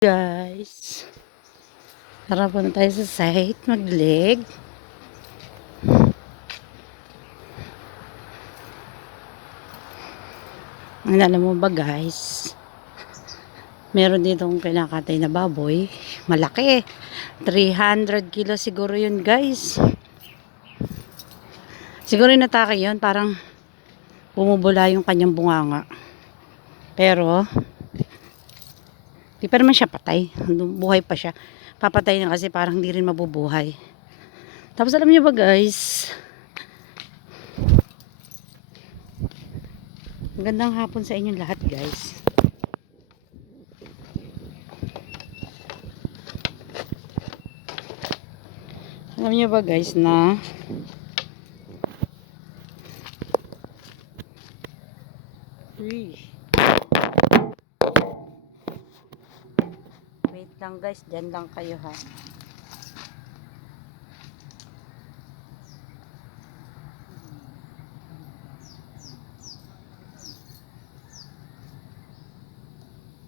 Guys, tara po na tayo sa site magdilig. Ang alam mo ba guys, meron dito akong kinakatay na baboy, malaki, 300 kilo siguro yun guys. Siguro yung natake yun, parang bumubula yung kanyang bunganga, pero di pa naman siya patay, buhay pa siya. Papatay na kasi parang hindi rin mabubuhay. Tapos alam niyo ba guys, magandang hapon sa inyong lahat guys. Alam niyo ba guys na wait lang guys, dyan lang kayo ha.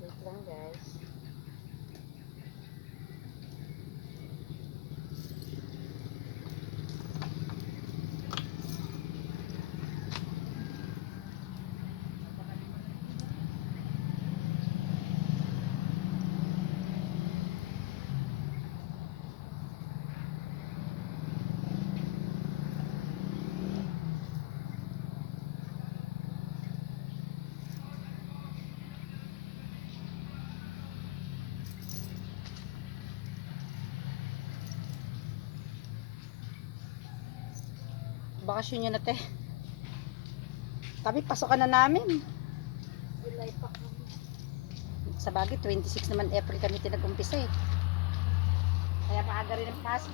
Wait lang guys. Bakasyon nyo na te. Kami pasokan na namin. Sa bagay 26 naman April kami tinag-umpisa eh. Kaya maaga rin ang pasok.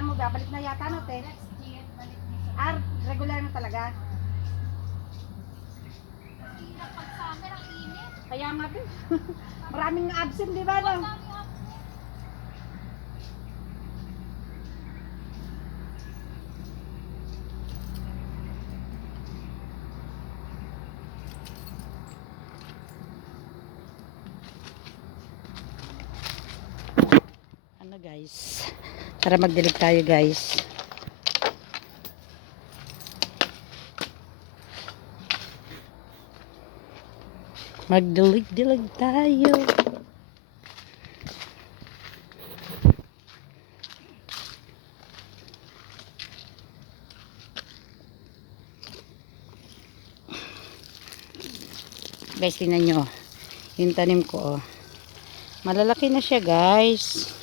Mo babalik na yata no te. Regular na talaga. Kaya nga din. Maraming absent di ba no? Guys, tara magdilig tayo guys. Magdilig-dilig tayo. Guys, tingnan nyo yung tanim ko oh. Malalaki na siya guys.